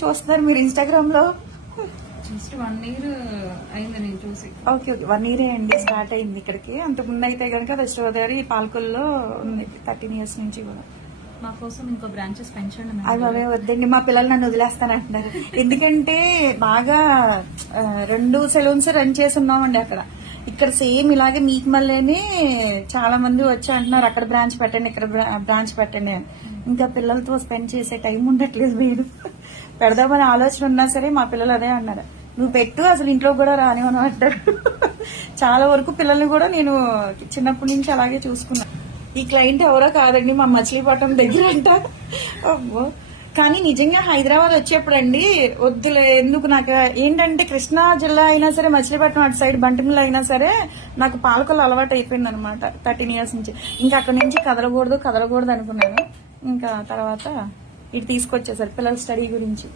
చూస్తున్నారు మీరు ఇన్స్టాగ్రామ్ లో? జస్ట్ 1 year అయింది నేను చూసి. ఓకే 1 year అండి స్టార్ట్ అయింది ఇక్కడికి. అంత ముందు అయితే కనుక వెస్ట్ గోదావరి పాలకొల్లో ఉంది 13 years నుంచి కూడా. మా కోసం ఇంకో బ్రాంచెస్ పెంచండి. అవి అవే వద్దండి, మా పిల్లలు నన్ను వదిలేస్తానంటున్నారు. ఎందుకంటే బాగా 2 సెలూన్స్ రన్ చేసి ఉన్నామండి అక్కడ. ఇక్కడ సేమ్ ఇలాగే మీకు మళ్ళీ చాలా మంది వచ్చి అంటున్నారు అక్కడ బ్రాంచ్ పెట్టండి, ఇక్కడ బ్రాంచ్ పెట్టండి అని. ఇంకా పిల్లలతో స్పెండ్ చేసే టైం ఉండట్లేదు. మీరు పెడదామని ఆలోచన ఉన్నా సరే మా పిల్లలు అదే అన్నారు, నువ్వు పెట్టు అసలు ఇంట్లో కూడా రానివని అంటారు. చాలా వరకు పిల్లల్ని కూడా నేను చిన్నప్పటి నుంచి అలాగే చూసుకున్నా. ఈ క్లయింట్ ఎవరో కాదండి, మా మచిలీపట్నం దగ్గర అంట. అబ్బో, కానీ నిజంగా హైదరాబాద్ వచ్చేప్పుడండి వద్దులే ఎందుకు, నాకు ఏంటంటే కృష్ణా జిల్లా అయినా సరే మచిలీపట్నం అటు సైడ్ బంటిమిల్లి అయినా సరే నాకు పాలకొల్లు అలవాటు అయిపోయింది అనమాట 13 years నుంచి. ఇంకా అక్కడి నుంచి కదలకూడదు అనుకున్నాను. ఇంకా తర్వాత ఇటు తీసుకొచ్చేసారు పిల్లల స్టడీ గురించి.